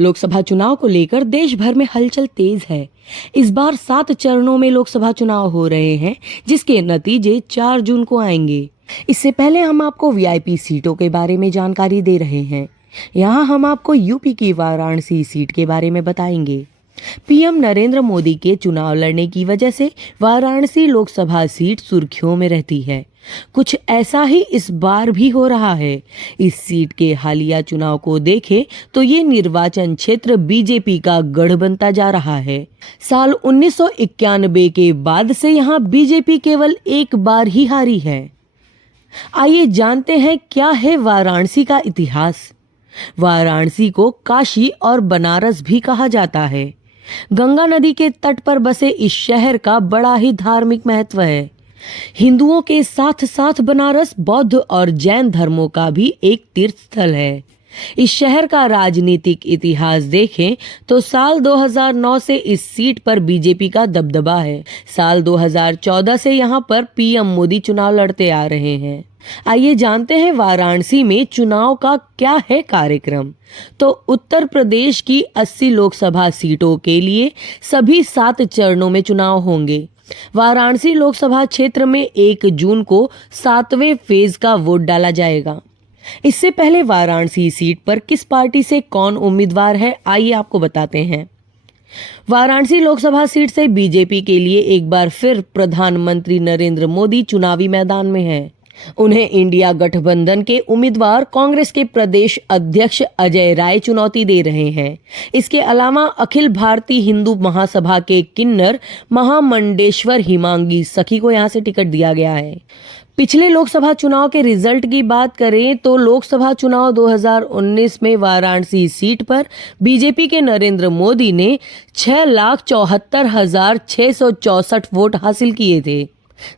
लोकसभा चुनाव को लेकर देश भर में हलचल तेज है। इस बार 7 चरणों में लोकसभा चुनाव हो रहे हैं, जिसके नतीजे 4 जून को आएंगे। इससे पहले हम आपको वीआईपी सीटों के बारे में जानकारी दे रहे हैं। यहाँ हम आपको यूपी की वाराणसी सीट के बारे में बताएंगे। पीएम नरेंद्र मोदी के चुनाव लड़ने की वजह से वाराणसी लोकसभा सीट सुर्खियों में रहती है। कुछ ऐसा ही इस बार भी हो रहा है। इस सीट के हालिया चुनाव को देखें तो ये निर्वाचन क्षेत्र बीजेपी का गढ़ बनता जा रहा है। साल 1991 के बाद से यहाँ बीजेपी केवल एक बार ही हारी है। आइए जानते हैं क्या है वाराणसी का इतिहास। वाराणसी को काशी और बनारस भी कहा जाता है। गंगा नदी के तट पर बसे इस शहर का बड़ा ही धार्मिक महत्व है। हिंदुओं के साथ साथ बनारस बौद्ध और जैन धर्मों का भी एक तीर्थ स्थल है। इस शहर का राजनीतिक इतिहास देखें तो साल 2009 से इस सीट पर बीजेपी का दबदबा है। साल 2014 से यहाँ पर पीएम मोदी चुनाव लड़ते आ रहे हैं। आइए जानते हैं वाराणसी में चुनाव का क्या है कार्यक्रम। तो उत्तर प्रदेश की 80 लोकसभा सीटों के लिए सभी 7 चरणों में चुनाव होंगे। वाराणसी लोकसभा क्षेत्र में 1 जून को 7वें फेज का वोट डाला जाएगा। इससे पहले वाराणसी सीट पर किस पार्टी से कौन उम्मीदवार है, आइए आपको बताते हैं। वाराणसी लोकसभा सीट से बीजेपी के लिए एक बार फिर प्रधानमंत्री नरेंद्र मोदी चुनावी मैदान में हैं। उन्हें इंडिया गठबंधन के उम्मीदवार कांग्रेस के प्रदेश अध्यक्ष अजय राय चुनौती दे रहे हैं। इसके अलावा अखिल भारतीय हिंदू महासभा के किन्नर महामंडेश्वर हिमांगी सखी को यहां से टिकट दिया गया है। पिछले लोकसभा चुनाव के रिजल्ट की बात करें तो लोकसभा चुनाव 2019 में वाराणसी सीट पर बीजेपी के नरेंद्र मोदी ने 6,74,664 वोट हासिल किए थे,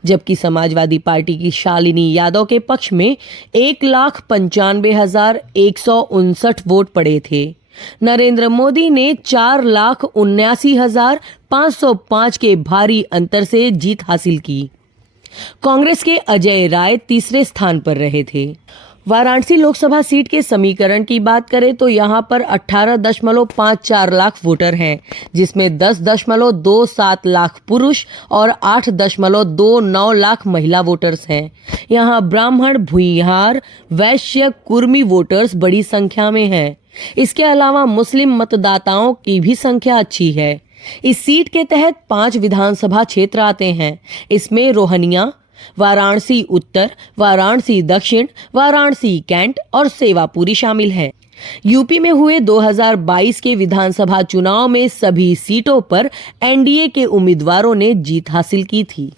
जबकि समाजवादी पार्टी की शालिनी यादव के पक्ष में 1,95,159 वोट पड़े थे। नरेंद्र मोदी ने 4,79,505 के भारी अंतर से जीत हासिल की। कांग्रेस के अजय राय तीसरे स्थान पर रहे थे। वाराणसी लोकसभा सीट के समीकरण की बात करें तो यहाँ पर 18.54 लाख वोटर हैं, जिसमें 10.27 लाख पुरुष और 8.29 लाख महिला वोटर्स हैं। यहाँ ब्राह्मण, भूमिहार, वैश्य, कुर्मी वोटर्स बड़ी संख्या में हैं। इसके अलावा मुस्लिम मतदाताओं की भी संख्या अच्छी है। इस सीट के तहत 5 विधानसभा क्षेत्र आते हैं। इसमें रोहनिया, वाराणसी उत्तर, वाराणसी दक्षिण, वाराणसी कैंट और सेवापुरी शामिल है। यूपी में हुए 2022 के विधानसभा चुनाव में सभी सीटों पर एनडीए के उम्मीदवारों ने जीत हासिल की थी।